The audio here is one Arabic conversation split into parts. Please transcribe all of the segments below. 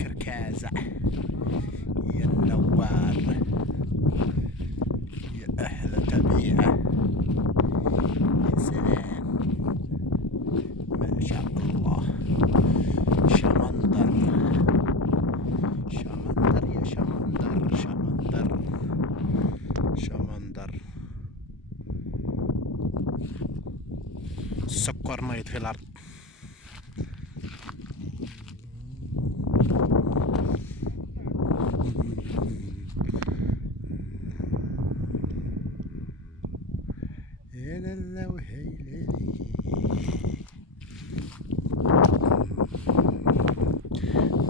كركازة يا النوار يا أهل طبيعة، يا سلام ما شاء الله. شمندر شمندر يا شمندر، شمندر شمندر. السكر نايض في الأرض. يا لالا وهيلالي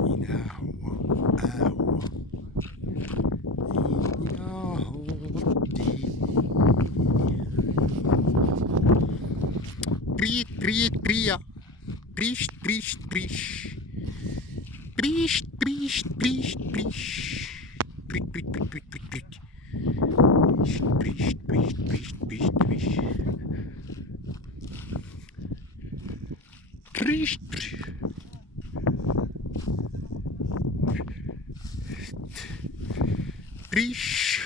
هنا هو هو هنا هو ردي. بريت بريت بريا بريش بريش بريش بريش بريش بريش بريش بريت بريت بريت بريت بريت بريت بريش بريش بريش بريش بريش بريش بريش.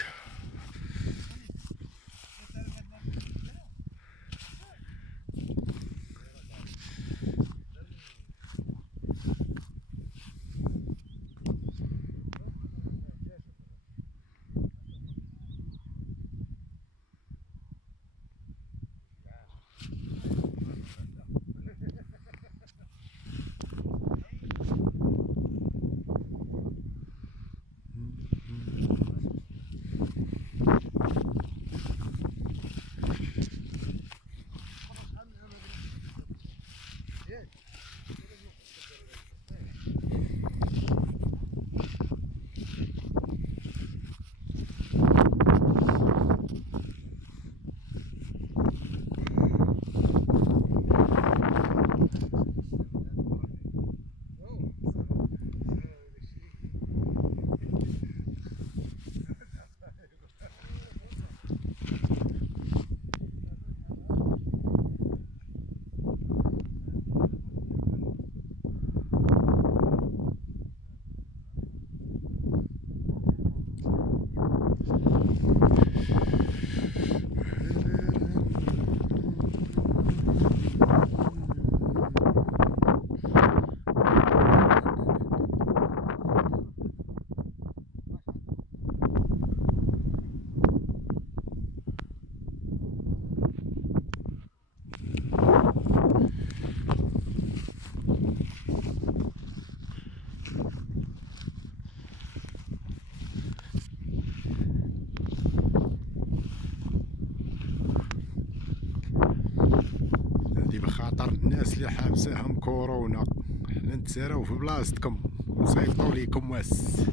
هادي بخاطر الناس اللي حابساهم كورونا، حنا نتساراو في بلاصتكم ونصيفطو ليكم واس.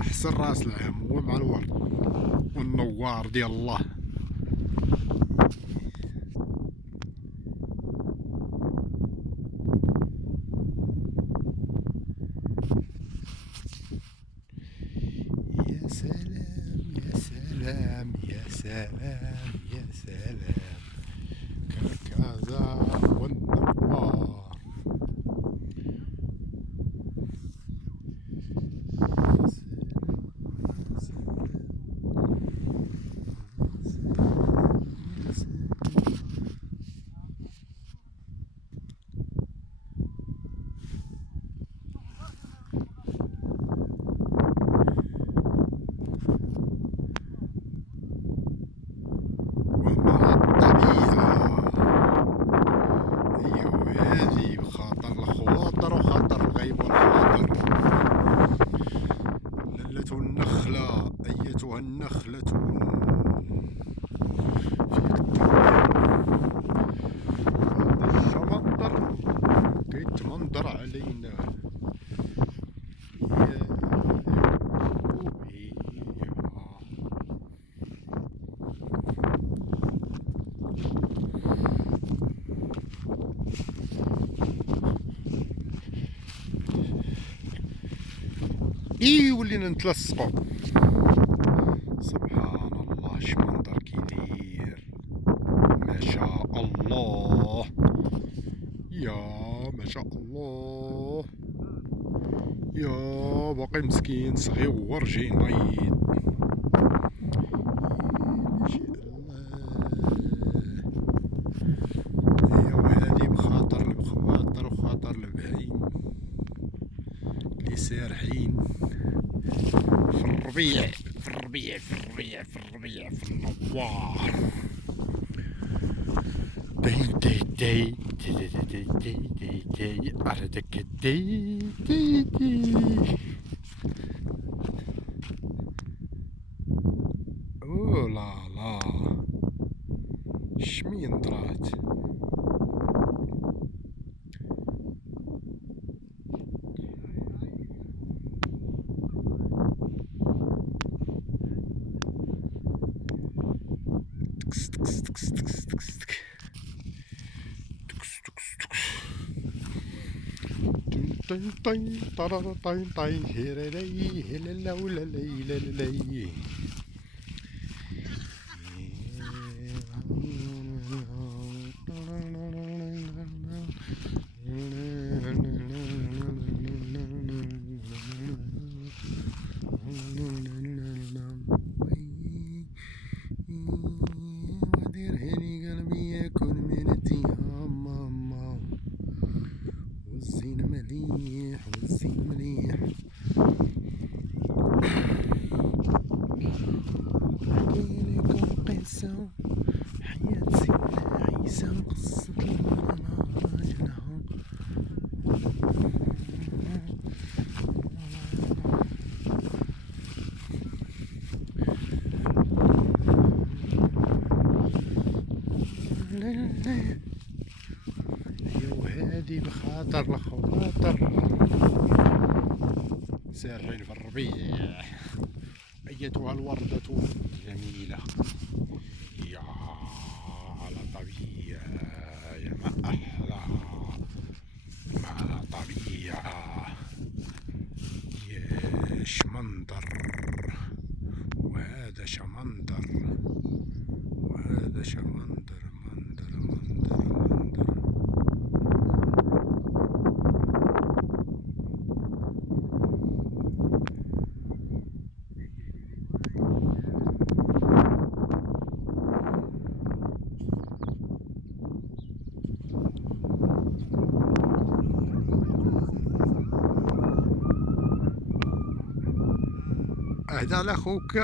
احسن راس العام هو مع الورد والنوار ديال الله. يا سلام يا سلام يا سلام يا سلام. كركازة والنوار. الغيب والحاضر. للة النخلة أيتها النخلة فيك الشمندر كيتمنظر علينا يا ولينا نتلصقو. سبحان الله شمنظر كيدير، ما شاء الله يا ما شاء الله يا باقي مسكين صغيور جاي نايض. ايوا هادي بخاطر الخواطر وخاطر البهايم اللي سارحين في الربيع في الربيع في الربيع في الربيع في النوار. داي داي داي داي داي داي داي داي أردك داي داي داي. أوه لا لا شمين طرات. تكس تكس تكس تكس تكس طين طين طرر طين طين هيرلي هللا ولا ليلا لي. ودير هني قلبي يكون من التيام ماما، والزين مليح والزين مليح. احكي لكم قصة حياة سيدنا عيسى، قصة المناجلة. وهادي بخاطر الخواطر سارحين في الربيع. أيتها الوردة الجميلة يا على طبيعة، يا ما أحلى على طبيعة. يا شمندر وهذا شمندر وهذا شمندر مندر مندر مندر. اهدى لاخوك.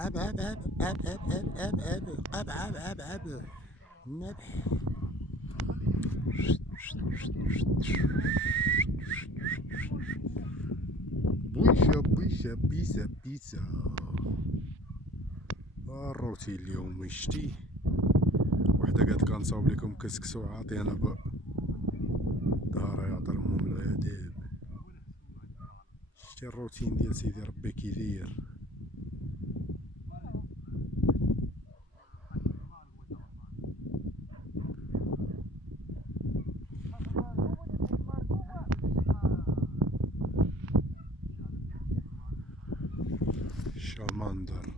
أب أب أب أب أب أب أب أب أب أب أب نبح. بويشة بويشة بيسا بيسا. الروتين اليومي شتي وحدة قالت كنصاوب لكم كسكسو عاطينا ظهرها يعطي لمهم العذاب. شتي الروتين ديال سيدي ربي كيدير. شا المنظر،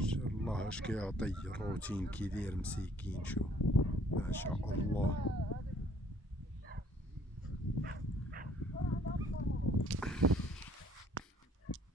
شا الله اش كيعطي الروتين كيدير مسكين. شوف